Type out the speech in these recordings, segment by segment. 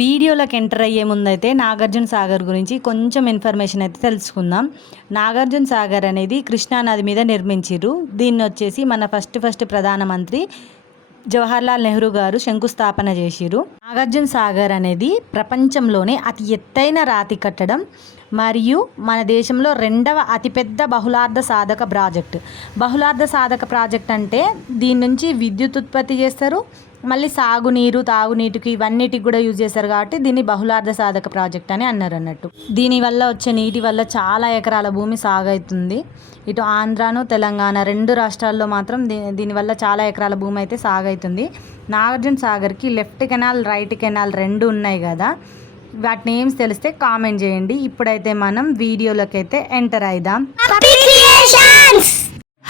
వీడియోలోకి ఎంటర్ అయ్యే ముందైతే నాగార్జున సాగర్ గురించి కొంచెం ఇన్ఫర్మేషన్ అయితే తెలుసుకుందాం. నాగార్జున సాగర్ అనేది కృష్ణానది మీద నిర్మించిర్రు. దీన్ని వచ్చేసి మన ఫస్ట్ ఫస్ట్ ప్రధానమంత్రి జవహర్లాల్ నెహ్రూ గారు శంకుస్థాపన చేసిరు నాగార్జున సాగర్ అనేది ప్రపంచంలోనే అతి ఎత్తైన రాతి కట్టడం మరియు మన దేశంలో రెండవ అతిపెద్ద బహుళార్థ సాధక ప్రాజెక్ట్. బహుళార్థ సాధక ప్రాజెక్ట్ అంటే దీని నుంచి విద్యుత్ ఉత్పత్తి చేస్తారు మళ్ళీ సాగునీరు తాగునీటికి ఇవన్నిటికి కూడా యూజ్ చేస్తారు కాబట్టి దీన్ని బహుళార్థ సాధక ప్రాజెక్ట్ అని అన్నారు అన్నట్టు. దీనివల్ల వచ్చే నీటి వల్ల చాలా ఎకరాల భూమి సాగవుతుంది. ఇటు ఆంధ్రాను తెలంగాణ రెండు రాష్ట్రాల్లో మాత్రం దీ దీనివల్ల చాలా ఎకరాల భూమి అయితే సాగవుతుంది. నాగార్జున సాగర్కి లెఫ్ట్ కెనాల్ రైట్ కెనాల్ రెండు ఉన్నాయి కదా. వాటి నేమ్స్ తెలిస్తే కామెంట్ చేయండి. ఇప్పుడైతే మనం వీడియోలోకి అయితే ఎంటర్ అయిదాం.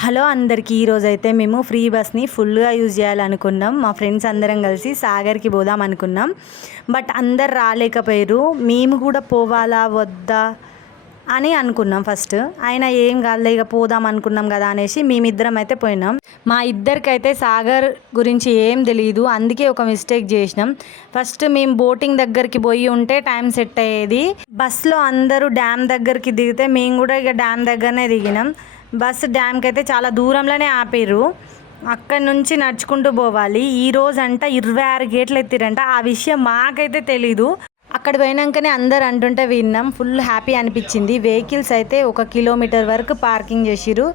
హలో అందరికీ ఈరోజు అయితే మేము ఫ్రీ బస్ని ఫుల్గా యూజ్ చేయాలనుకున్నాం. మా ఫ్రెండ్స్ అందరం కలిసి సాగర్కి పోదాం అనుకున్నాం బట్ అందరు రాలేకపోయారు. మేము కూడా పోవాలా వద్దా? అని అనుకున్నాం ఫస్ట్ అయినా ఏం కాదులే ఇక పోదాం అనుకున్నాం కదా అనేసి మేమిద్దరం అయితే పోయినాం. మా ఇద్దరికైతే సాగర్ గురించి ఏం తెలియదు అందుకే ఒక మిస్టేక్ చేసినాం. ఫస్ట్ మేము బోటింగ్ దగ్గరికి పోయి ఉంటే టైం సెట్ అయ్యేది. బస్సులో అందరూ డ్యామ్ దగ్గరికి దిగితే మేము కూడా ఇక డ్యామ్ దగ్గరనే దిగినాం. బస్సు డ్యామ్కి అయితే చాలా దూరంలోనే ఆపారు. అక్కడి నుంచి నడుచుకుంటూ పోవాలి. ఈ రోజు అంట ఇరవై ఆరు గేట్లు ఎత్తిరంట. ఆ విషయం మాకైతే తెలీదు. అక్కడ పోయినాకనే అందరు అంటుంటే విన్నాం. ఫుల్ హ్యాపీ అనిపించింది. వెహికల్స్ అయితే ఒక కిలోమీటర్ వరకు పార్కింగ్ చేసిరు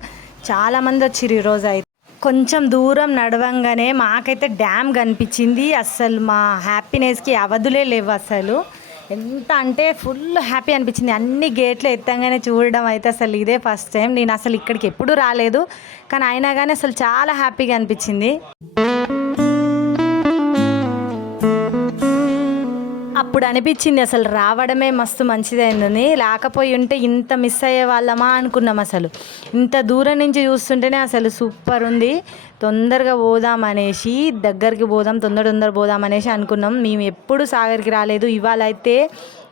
చాలామంది వచ్చిరు ఈరోజు అయితే. కొంచెం దూరం నడవంగానే మాకైతే డ్యామ్ కనిపించింది. అస్సలు మా హ్యాపీనెస్కి అవధులే లేవు అసలు ఎంత అంటే ఫుల్ హ్యాపీ అనిపించింది. అన్ని గేట్లు ఎత్తంగానే చూడడం అయితే అసలు ఇదే ఫస్ట్ టైం. నేను అసలు ఇక్కడికి ఎప్పుడు రాలేదు. కానీ అయినా కానీ అసలు చాలా హ్యాపీగా అనిపించింది. అప్పుడు అనిపించింది అసలు రావడమే మస్తు మంచిదైందని. లేకపోయి ఉంటే ఇంత మిస్ అయ్యే వాళ్ళమా అనుకున్నాం అసలు. ఇంత దూరం నుంచి చూస్తుంటేనే అసలు సూపర్ ఉంది. తొందరగా పోదాం అనేసి దగ్గరికి పోదాం తొందర తొందర పోదాం అనేసి అనుకున్నాం. మేము ఎప్పుడు సాగర్కి రాలేదు. ఇవాళ అయితే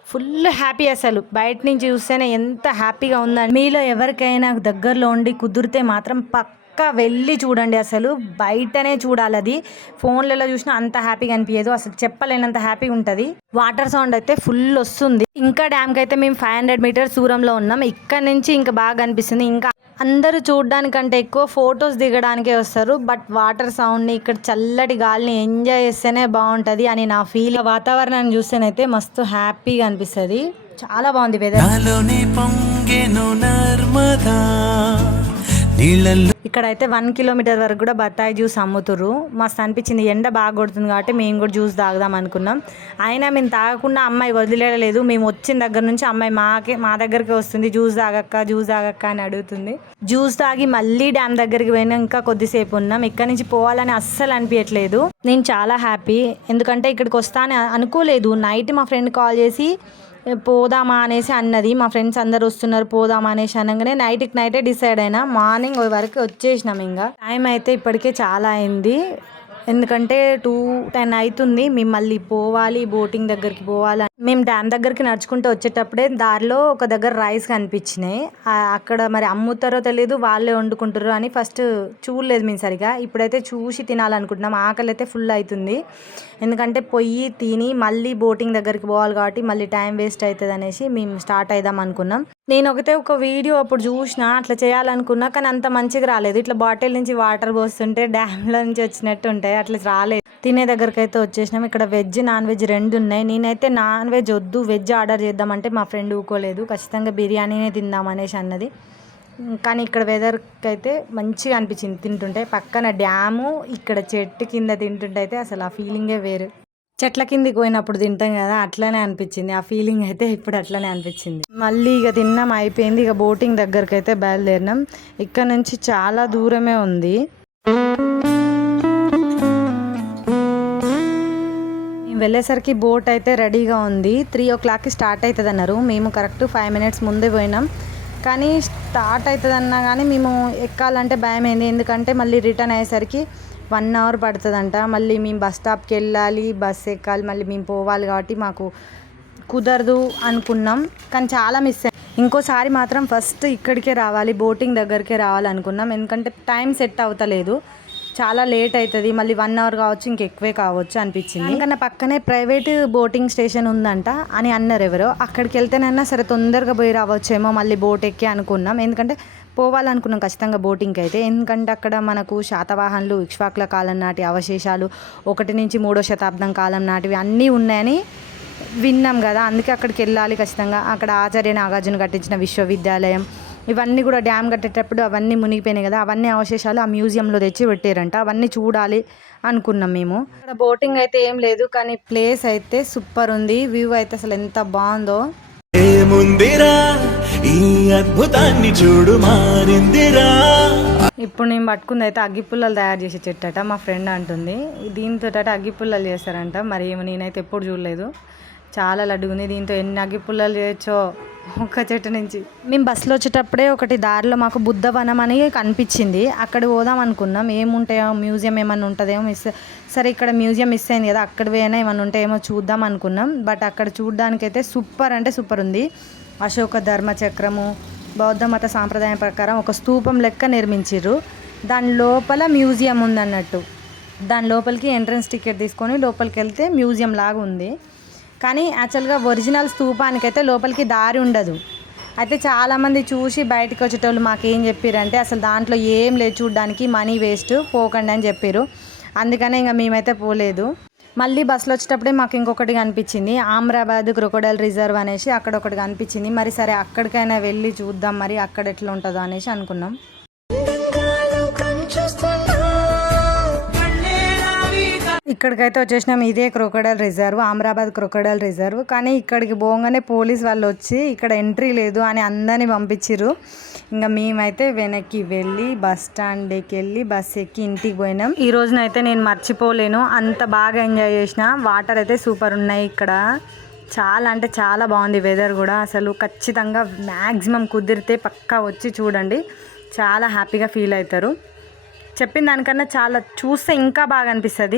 ఫుల్ హ్యాపీ అసలు. బయట నుంచి చూస్తేనే ఎంత హ్యాపీగా ఉందని మీలో ఎవరికైనా దగ్గరలో ఉండి కుదిరితే మాత్రం పక్క పక్కా వెళ్ళి చూడండి అసలు. బయటనే చూడాలి అది ఫోన్లలో చూసినా అంత హ్యాపీగా అనిపించదు అసలు చెప్పలేనంత హ్యాపీగా ఉంటుంది. వాటర్ సౌండ్ అయితే ఫుల్ వస్తుంది. ఇంకా డ్యామ్కి అయితే మేము ఫైవ్ హండ్రెడ్ మీటర్స్ దూరంలో ఉన్నాం. ఇక్కడ నుంచి ఇంకా బాగా అనిపిస్తుంది. ఇంకా అందరూ చూడడానికంటే ఎక్కువ ఫొటోస్ దిగడానికే వస్తారు. బట్ వాటర్ సౌండ్ని ఇక్కడ చల్లటి గాలిని ఎంజాయ్ చేస్తేనే బాగుంటుంది అని నా ఫీల్. వాతావరణాన్ని చూస్తేనైతే మస్తు హ్యాపీగా అనిపిస్తుంది. చాలా బాగుంది వెదర్ నీళ్ళల్లో ఇక్కడైతే వన్ కిలోమీటర్ వరకు కూడా బత్తాయి జ్యూస్ అమ్ముతుర్రు. మస్తు అనిపించింది. ఎండ బాగా కొడుతుంది కాబట్టి మేము కూడా జ్యూస్ తాగుదాం అనుకున్నాం. అయినా మేము తాగకుండా అమ్మాయి వదిలేయలేదు. మేము వచ్చిన దగ్గర నుంచి అమ్మాయి మాకే మా దగ్గరికి వస్తుంది. జ్యూస్ తాగక్క జ్యూస్ తాగక్క అని అడుగుతుంది. జ్యూస్ తాగి మళ్ళీ డ్యామ్ దగ్గరికి పోయినా ఇంకా కొద్దిసేపు ఉన్నాం. ఇక్కడ నుంచి పోవాలని అస్సలు అనిపించట్లేదు. నేను చాలా హ్యాపీ. ఎందుకంటే ఇక్కడికి వస్తాను అనుకోలేదు. నైట్ మా ఫ్రెండ్ కాల్ చేసి పోదామా అనేసి అన్నది. మా ఫ్రెండ్స్ అందరు వస్తున్నారు పోదామా అనేసి అనగానే నైట్కి నైటే డిసైడ్ అయినా మార్నింగ్ వరకు వచ్చేసినాం ఇంకా టైం అయితే ఇప్పటికే చాలా అయింది. ఎందుకంటే టూ టెన్ అవుతుంది మేము మళ్ళీ పోవాలి బోటింగ్ దగ్గరికి పోవాలి మేము డ్యామ్ దగ్గరికి నడుచుకుంటూ వచ్చేటప్పుడే దారిలో ఒక దగ్గర రైస్ కనిపించినాయి. అక్కడ మరి అమ్ముతారో తెలియదు వాళ్ళే వండుకుంటారు అని ఫస్ట్ చూడలేదు మేము సరిగా. ఇప్పుడైతే చూసి తినాలనుకుంటున్నాం. ఆకలి అయితే ఫుల్ అవుతుంది ఎందుకంటే పొయ్యి తిని మళ్ళీ బోటింగ్ దగ్గరికి పోవాలి కాబట్టి మళ్ళీ టైం వేస్ట్ అవుతుంది అనేసి మేము స్టార్ట్ అవుదాం అనుకున్నాం. నేను ఒకతే ఒక వీడియో అప్పుడు చూసిన అట్లా చేయాలనుకున్నా కానీ అంత మంచిగా రాలేదు. ఇట్లా బాటిల్ నుంచి వాటర్ పోస్తుంటే డ్యామ్లో నుంచి వచ్చినట్టు ఉంటాయి అట్లా రాలేదు. తినే దగ్గరికి అయితే వచ్చేసినాం. ఇక్కడ వెజ్ నాన్ వెజ్ రెండు ఉన్నాయి. నేనైతే నాన్ వెజ్ వద్దు వెజ్ ఆర్డర్ చేద్దామంటే మా ఫ్రెండ్ ఊకోలేదు. ఖచ్చితంగా బిర్యానీనే తిందాం అనేసి అన్నది. కానీ ఇక్కడ వెదర్కి అయితే మంచిగా అనిపించింది తింటుంటే. పక్కన డ్యాము ఇక్కడ చెట్టు కింద తింటుంటే అయితే అసలు ఆ ఫీలింగే వేరు. చెట్ల కిందికి పోయినప్పుడు తింటాం కదా అట్లనే అనిపించింది. ఆ ఫీలింగ్ అయితే ఇప్పుడు అట్లనే అనిపించింది. మళ్ళీ ఇక తిన్నాం అయిపోయింది. ఇక బోటింగ్ దగ్గరికి అయితే బయలుదేరినాం. ఇక్కడ నుంచి చాలా దూరమే ఉంది. వెళ్ళేసరికి బోట్ అయితే రెడీగా ఉంది. త్రీ ఓ క్లాక్కి స్టార్ట్ అవుతుంది అన్నారు మేము కరెక్ట్ ఫైవ్ మినిట్స్ ముందే పోయినాం. కానీ స్టార్ట్ అవుతుంది అన్నా కానీ మేము ఎక్కాలంటే భయం అయింది ఎందుకంటే మళ్ళీ రిటర్న్ అయ్యేసరికి వన్ అవర్ పడుతుందంట. మళ్ళీ మేము బస్ స్టాప్కి వెళ్ళాలి బస్ ఎక్కాలి మళ్ళీ మేము పోవాలి కాబట్టి మాకు కుదరదు అనుకున్నాం. కానీ చాలా మిస్ అయ్యాం. ఇంకోసారి మాత్రం ఫస్ట్ ఇక్కడికే రావాలి బోటింగ్ దగ్గరికే రావాలనుకున్నాం. ఎందుకంటే టైం సెట్ అవుతలేదు. చాలా లేట్ అవుతుంది మళ్ళీ వన్ అవర్ కావచ్చు ఇంకెక్కువే కావచ్చు అనిపించింది. ఇంకా నా పక్కనే ప్రైవేట్ బోటింగ్ స్టేషన్ ఉందంట అని అన్నారు ఎవరో. అక్కడికి వెళ్తేనైనా సరే తొందరగా పోయి రావచ్చేమో మళ్ళీ బోట్ ఎక్కి అనుకున్నాం. ఎందుకంటే పోవాలనుకున్నాం ఖచ్చితంగా బోటింగ్కి అయితే. ఎందుకంటే అక్కడ మనకు శాతవాహనులు ఇక్ష్వాకుల కాలం నాటి అవశేషాలు ఒకటి నుంచి మూడో శతాబ్దం కాలం నాటివి అన్నీ ఉన్నాయని విన్నాం కదా. అందుకే అక్కడికి వెళ్ళాలి ఖచ్చితంగా. అక్కడ ఆచార్య నాగార్జున కట్టించిన విశ్వవిద్యాలయం ఇవన్నీ కూడా డ్యామ్ కట్టేటప్పుడు అవన్నీ మునిగిపోయినాయి కదా అవన్నీ అవశేషాలు ఆ మ్యూజియంలో తెచ్చి పెట్టారంట. అవన్నీ చూడాలి అనుకున్నాం మేము. అక్కడ బోటింగ్ అయితే ఏం లేదు కానీ ప్లేస్ అయితే సూపర్ ఉంది. వ్యూ అయితే అసలు ఎంత బాగుందో. ఏముందిరా? ఈ అద్భుతాన్ని చూడు మారిందిరా. ఇప్పుడు నేను పట్టుకుంది అయితే అగ్గిపుల్లలు తయారు చేసే చెట్టట మా ఫ్రెండ్ అంటుంది. దీంతో అగ్గిపుల్లలు చేస్తారంట మరి ఏమో నేనైతే ఎప్పుడు చూడలేదు. చాలా లడ్డుగా ఉంది దీంతో ఎన్ని అగ్గిపుల్లలు చేయొచ్చో ఒక చెట్టు నుంచి. మేము బస్సులో వచ్చేటప్పుడే ఒకటి దారిలో మాకు బుద్ధవనం అని కనిపించింది. అక్కడ పోదాం అనుకున్నాం. ఏముంటాయో మ్యూజియం ఏమైనా ఉంటుందేమో మిస్ సరే ఇక్కడ మ్యూజియం మిస్ అయింది కదా అక్కడ పోయినా ఏమన్నా ఉంటాయేమో చూద్దాం అనుకున్నాం. బట్ అక్కడ చూడడానికైతే సూపర్ అంటే సూపర్ ఉంది. అశోక ధర్మచక్రము బౌద్ధ మత సాంప్రదాయం ప్రకారం ఒక స్తూపం లెక్క నిర్మించారు దాని లోపల మ్యూజియం ఉందన్నట్టు. దాని లోపలికి ఎంట్రన్స్ టికెట్ తీసుకొని లోపలికి వెళ్తే మ్యూజియం లాగా ఉంది కానీ యాక్చువల్గా ఒరిజినల్ స్థూపానికైతే లోపలికి దారి ఉండదు. అయితే చాలామంది చూసి బయటకు వచ్చేటోళ్ళు మాకేం చెప్పారంటే అసలు దాంట్లో ఏం లేదు చూడడానికి మనీ వేస్ట్ పోకండి అని చెప్పారు అందుకనే ఇంకా మేమైతే పోలేదు. మళ్ళీ బస్సులో వచ్చేటప్పుడే మాకు ఇంకొకటి కనిపించింది. ఆమ్రాబాద్ క్రొకోడైల్ రిజర్వ్ అనేసి అక్కడ ఒకటి కనిపించింది. మరి సరే అక్కడికైనా వెళ్ళి చూద్దాం మరి అక్కడ ఎట్లా ఉంటుందో అనేసి అనుకున్నాం. ఇక్కడికైతే వచ్చేసినాం. ఇదే crocodile reserve Amrabad crocodile reserve. కానీ ఇక్కడికి పోగానే పోలీస్ వాళ్ళు వచ్చి ఇక్కడ ఎంట్రీ లేదు అని అందరినీ పంపించిర్రు. ఇంకా మేమైతే వెనక్కి వెళ్ళి బస్ స్టాండ్కి వెళ్ళి బస్ ఎక్కి ఇంటికి పోయినాం. ఈ రోజునైతే నేను మర్చిపోలేను. అంత బాగా ఎంజాయ్ చేసిన. వాటర్ అయితే సూపర్ ఉన్నాయి ఇక్కడ. చాలా అంటే చాలా బాగుంది వెదర్ కూడా. అసలు ఖచ్చితంగా మ్యాక్సిమం కుదిరితే పక్కా వచ్చి చూడండి. చాలా హ్యాపీగా ఫీల్ అవుతారు. చెప్పిన దానికన్నా చాలా చూస్తే ఇంకా బాగా అనిపిస్తుంది.